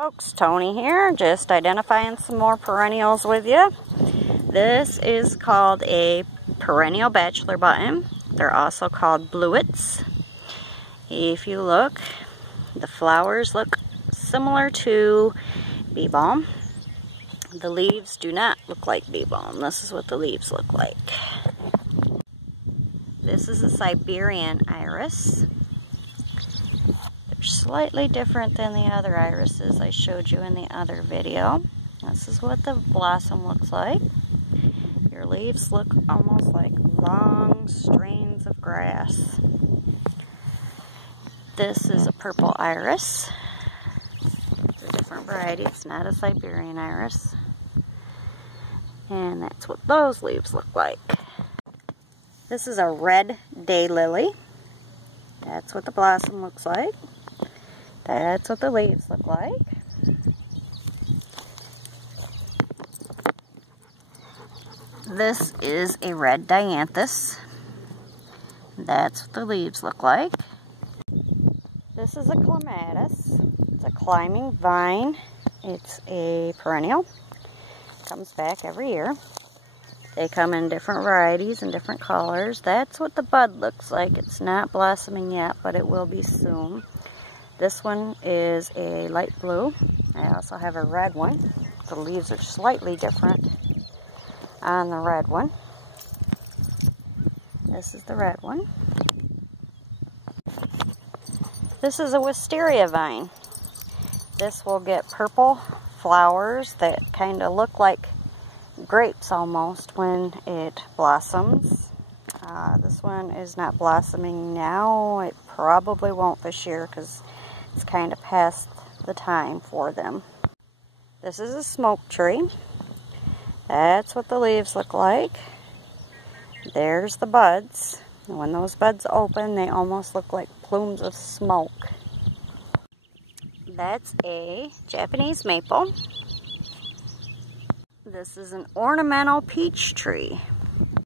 Folks, Tony here, just identifying some more perennials with you. This is called a perennial bachelor button. They're also called bluets. If you look, the flowers look similar to bee balm. The leaves do not look like bee balm. This is what the leaves look like. This is a Siberian iris. They're slightly different than the other irises I showed you in the other video. This is what the blossom looks like. Your leaves look almost like long strains of grass. This is a purple iris. It's a different variety. It's not a Siberian iris. And that's what those leaves look like. This is a red daylily. That's what the blossom looks like. That's what the leaves look like. This is a red dianthus. That's what the leaves look like. This is a clematis. It's a climbing vine. It's a perennial. It comes back every year. They come in different varieties and different colors. That's what the bud looks like. It's not blossoming yet, but it will be soon. This one is a light blue. I also have a red one. The leaves are slightly different on the red one. This is the red one. This is a wisteria vine. This will get purple flowers that kind of look like grapes almost when it blossoms. This one is not blossoming now. It probably won't this year because it's kind of past the time for them. This is a smoke tree. That's what the leaves look like. There's the buds. And when those buds open, they almost look like plumes of smoke. That's a Japanese maple. This is an ornamental peach tree.